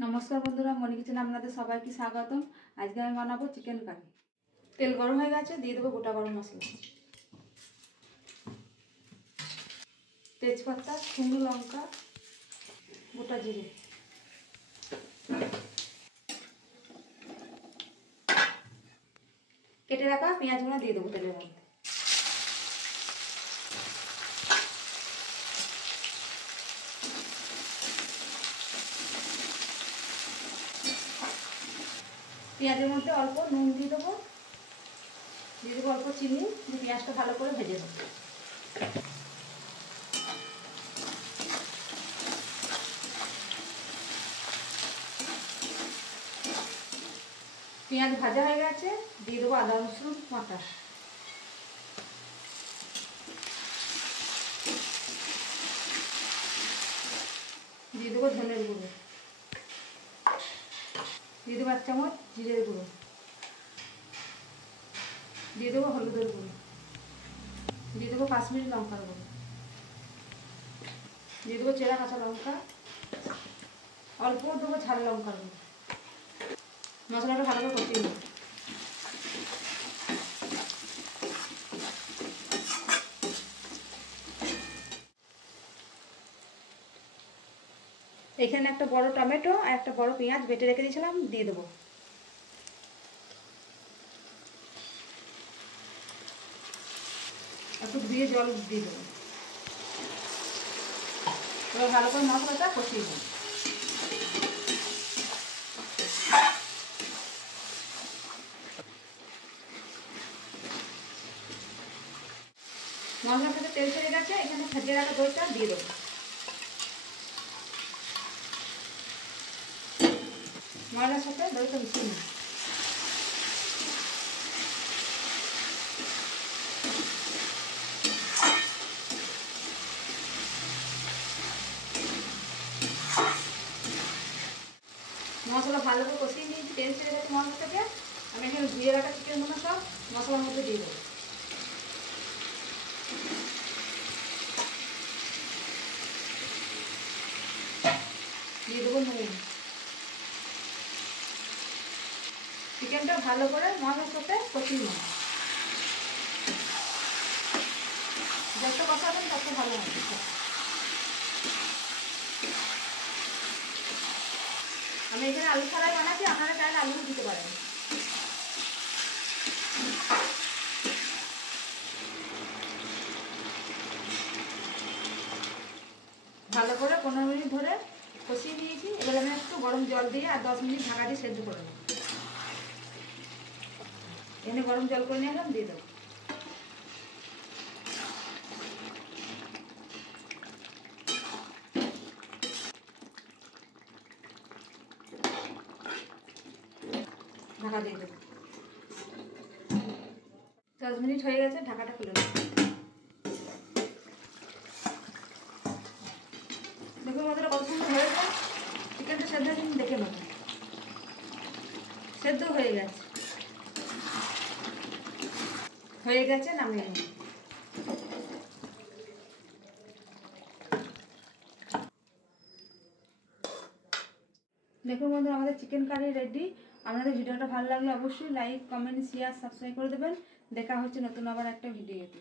নমস্কার বন্ধুরা, মনি কিচেনে আপনাদের সবাইকে স্বাগতম। আজকে আমি বানাবো চিকেন কারি। তেল গরম হয়ে গেছে, দিয়ে দেবো গোটা গরম মশলা, তেজপাতা, শুকনো লঙ্কা, গোটা জিরে, কেটে রাখা পেঁয়াজগুলো দিয়ে দেবো তেলের মধ্যে। পেঁয়াজের মধ্যে অল্প নুন দিয়ে দেবো অল্প চিনি দিয়ে পেঁয়াজটা ভালো করে ভেজে দেবো। পেঁয়াজ ভাজা হয়ে গেছে, দিয়ে দেবো আদা রসুন বাটা, দিয়ে দেবো ধনের গুঁড়ো, দিয়ে দেবো 1 চামচ জিরের গুঁড়ো, দিয়ে দেবো হলুদের গুঁড়ো, দিয়ে দেবো কাশ্মীরি লঙ্কার গুঁড়ো, দিয়ে দেবো চেরা কাঁচা লঙ্কা, অল্প দেবো ঝাল লঙ্কার গুঁড়ো। মশলাটা ভালো করে কষিয়ে নেব। এখানে একটা বড় টমেটো আর একটা বড় পেঁয়াজ বেটে রেখে দিয়েছিলাম, দিয়ে দেবো। একটু ধুয়ে জল দিয়ে দেবো। এবার ভালো করে মশলাটা কষিয়ে দেবো। মশলা থেকে তেল ছেড়ে গেছে, এখানে ভেজে রাখা দইটা দিয়ে দেবো। মশলার সাথে দইটা মিশিয়ে নেব। মশলা ভালো করে কষিয়ে নিয়েছি, তেল ছেড়ে গেছে মশলা থেকে। আমি এখানে ধুয়ে রাখা চিকেনগুলো সব মশলার মধ্যে দিয়ে দেবো। দিয়ে দেবো নুন। চিকেনটা ভালো করে মশলার সাথে কষিয়ে নেব। যত কষাবেন তত ভালো হবে। আমি এখানে আলু ছাড়াই বানাচ্ছি, আপনারা চাইলে আলু দিতে পারেন। ভালো করে 15 মিনিট ধরে কষিয়ে নিয়েছি। এবার আমি একটু গরম জল দিয়ে আর 10 মিনিট ঢাকা দিয়ে সেদ্ধ করে নেব। এনে গরম জল করে নিয়ে এলাম, দিয়ে দেবো। ঢাকা দিয়ে দেবো। 10 মিনিট হয়ে গেছে, ঢাকাটা খুলে নেব। দেখুন আমাদের কত সুন্দর হয়েছে। চিকেনটা সেদ্ধ হয়েছে দেখে নেব। সেদ্ধ হয়ে গেছে, নামিয়ে নেব। দেখুন বন্ধুরা, আমাদের চিকেন কারি রেডি। আপনাদের ভিডিওটা ভালো লাগলে অবশ্যই লাইক, কমেন্ট, শেয়ার, সাবস্ক্রাইব করে দেবেন। দেখা হচ্ছে নতুন আবার একটা ভিডিওতে।